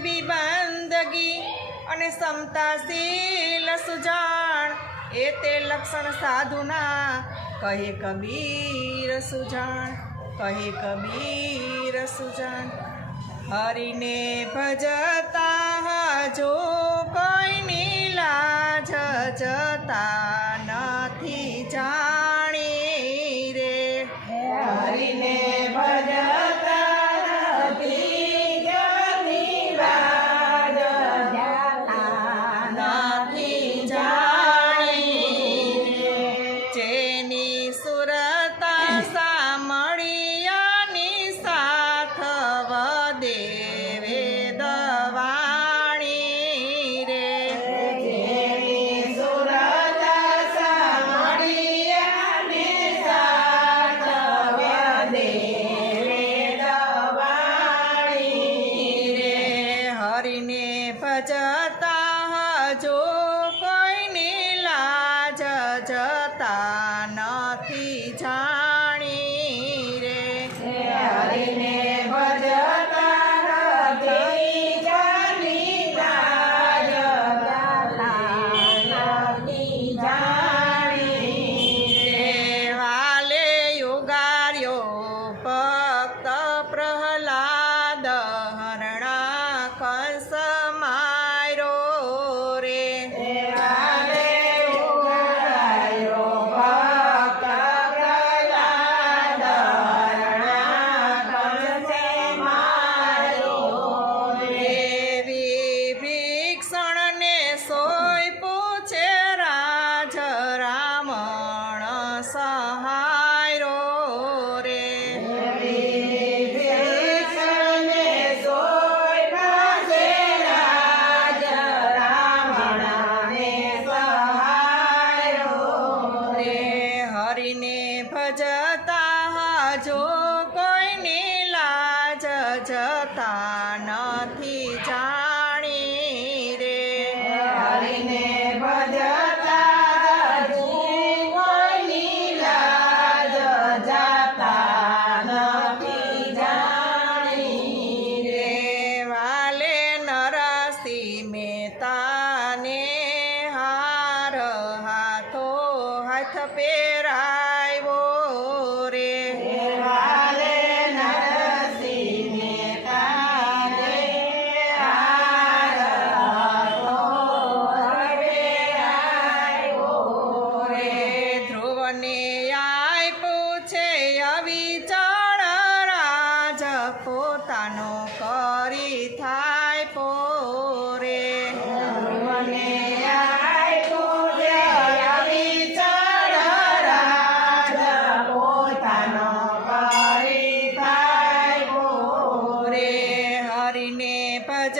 ગરીબી બંદગી અને સમતાશીલ સુજાણ એ તે લક્ષણ સાધુના કહે કબીર સુજાણ, કહે કબીર સુજાણ। હરિને ભજતા જો કોઈની લાજ જતા નથી જાણી રે, હરિને ભજતા નથી જની લાજ જતા નથી જાણી રે। જેની સુરતા સામળિયાની સાથ વદે વેદવાણી રે, જેની સુરતા સામળિયાની સાથ વદે વેદવાણી રે। હરિને ભજતા જો કોઈની લાજ જતા નથી જાણી રે, હરિને ભજતા નથી જની લાજ જતા નથી જાણી રે। વાલે યુગાર્યો ભક્ત પ્રહલાદ હરણા કંસ માર્યો રે, વાલે ઉગાર્યો ભક્ત પ્રહલાદ હરણા કંસે માર્યો રે। વિભીષણને સોય પૂછે રાજ રાવણ સહાયરો રે, વિભીષણને સોય પાસે રાજ રાવણને સહાયો રે। હરિને ભજતા જો કોઈની લાજ જતા નથી જાણી રે, હરિને ભજતા જીવની લાજ જાતા નથી જાણી રે। વાલે નરસિંહ મહેતાને હાર હાથો હાથ પહેરાવ્યો રે, વાલે નરસિંહ મહેતાને હાર હાથો પહેરાવ્યો રે। ધ્રુવને આપ્યું છે અવિચળ રાજ પોતાનો કરી થાય પોરે, મને આપ્યું છે અવિચળ રાજ પોતાનો કરી થાય રે હરિને ભજ